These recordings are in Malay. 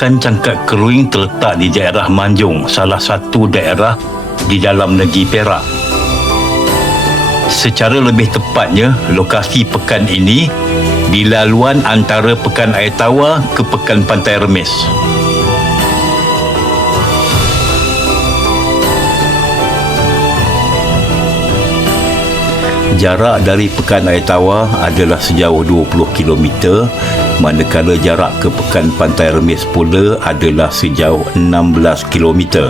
Pekan Cangkat Keruing terletak di daerah Manjung, salah satu daerah di dalam negeri Perak. Secara lebih tepatnya, lokasi pekan ini di laluan antara Pekan Air Tawar ke Pekan Pantai Remis. Jarak dari Pekan Air Tawar adalah sejauh 20 km, manakala jarak ke Pekan Pantai Remis pula adalah sejauh 16 km.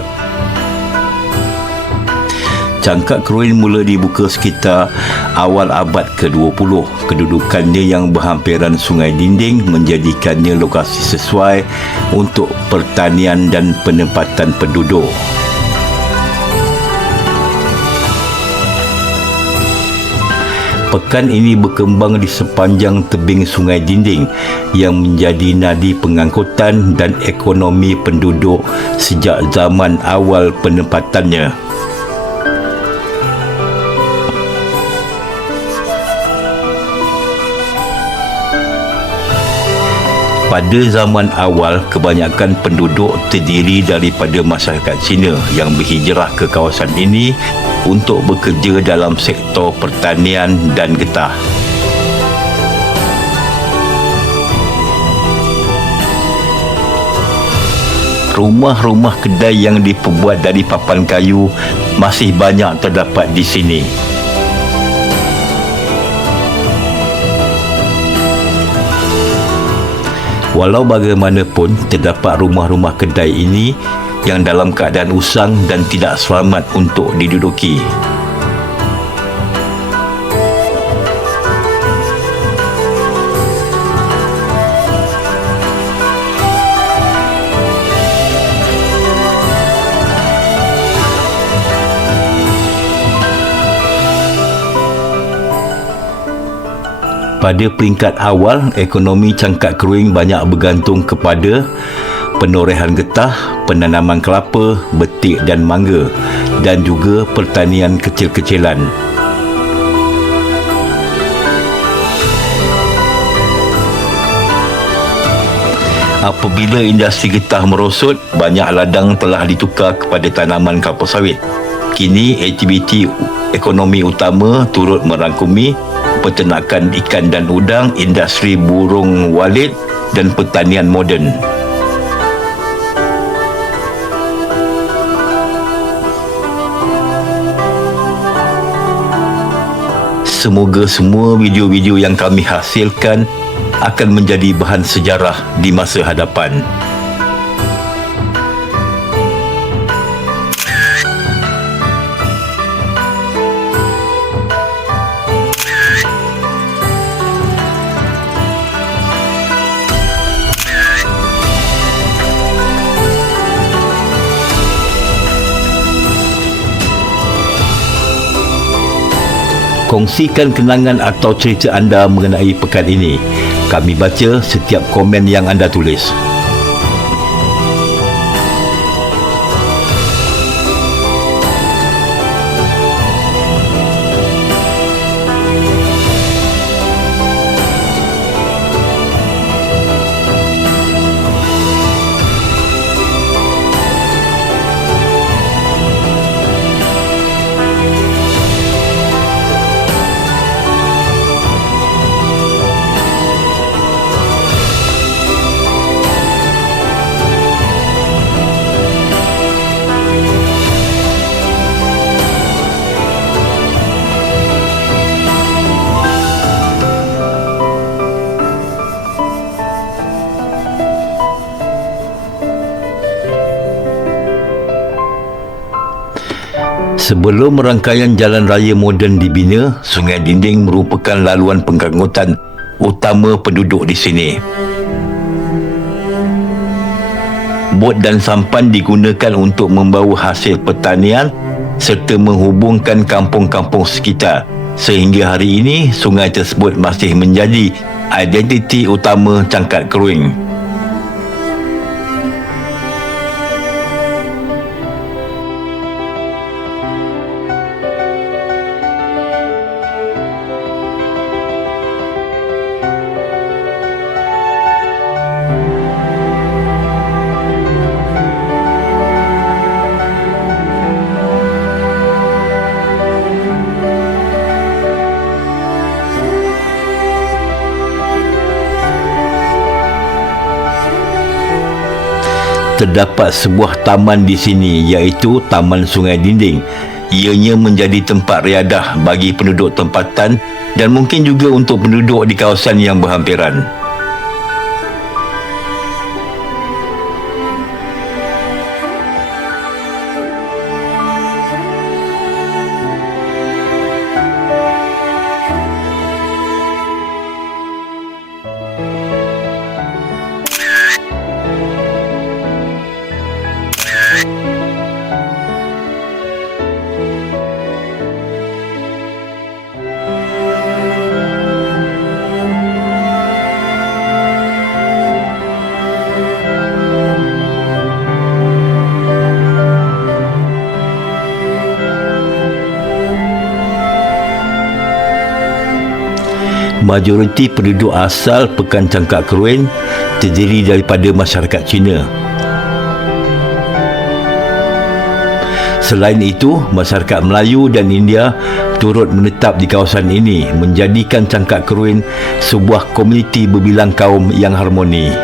Cangkat Keruing mula dibuka sekitar awal abad ke-20. Kedudukannya yang berhampiran Sungai Dinding menjadikannya lokasi sesuai untuk pertanian dan penempatan penduduk. Pekan ini berkembang di sepanjang tebing Sungai Dinding yang menjadi nadi pengangkutan dan ekonomi penduduk sejak zaman awal penempatannya. Pada zaman awal, kebanyakan penduduk terdiri daripada masyarakat Cina yang berhijrah ke kawasan ini untuk bekerja dalam sektor pertanian dan getah. Rumah-rumah kedai yang diperbuat dari papan kayu masih banyak terdapat di sini. Walau bagaimanapun, terdapat rumah-rumah kedai ini yang dalam keadaan usang dan tidak selamat untuk diduduki. Pada peringkat awal, ekonomi Cangkat Keruing banyak bergantung kepada penorehan getah, penanaman kelapa, betik dan mangga, dan juga pertanian kecil-kecilan. Apabila industri getah merosot, banyak ladang telah ditukar kepada tanaman kelapa sawit. Kini, aktiviti ekonomi utama turut merangkumi peternakan ikan dan udang, industri burung walit dan pertanian moden. Semoga semua video-video yang kami hasilkan akan menjadi bahan sejarah di masa hadapan. Kongsikan kenangan atau cerita anda mengenai pekan ini. Kami baca setiap komen yang anda tulis. Sebelum rangkaian jalan raya moden dibina, Sungai Dinding merupakan laluan pengangkutan utama penduduk di sini. Bot dan sampan digunakan untuk membawa hasil pertanian serta menghubungkan kampung-kampung sekitar. Sehingga hari ini, sungai tersebut masih menjadi identiti utama Cangkat Keruing. Terdapat sebuah taman di sini, iaitu Taman Sungai Dinding. Ianya menjadi tempat riadah bagi penduduk tempatan dan mungkin juga untuk penduduk di kawasan yang berhampiran. Majoriti penduduk asal Pekan Cangkak Keruing terdiri daripada masyarakat Cina. Selain itu, masyarakat Melayu dan India turut menetap di kawasan ini, menjadikan Cangkak Keruing sebuah komuniti berbilang kaum yang harmoni.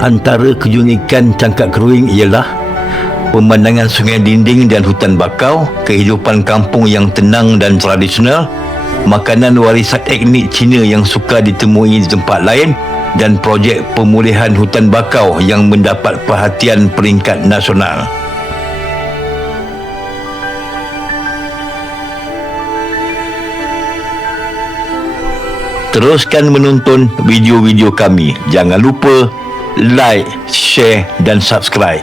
Antara keunikan Cangkak Keruing ialah pemandangan Sungai Dinding dan hutan bakau, kehidupan kampung yang tenang dan tradisional, makanan warisan etnik Cina yang sukar ditemui di tempat lain, dan projek pemulihan hutan bakau yang mendapat perhatian peringkat nasional. Teruskan menonton video-video kami. Jangan lupa like, share dan subscribe.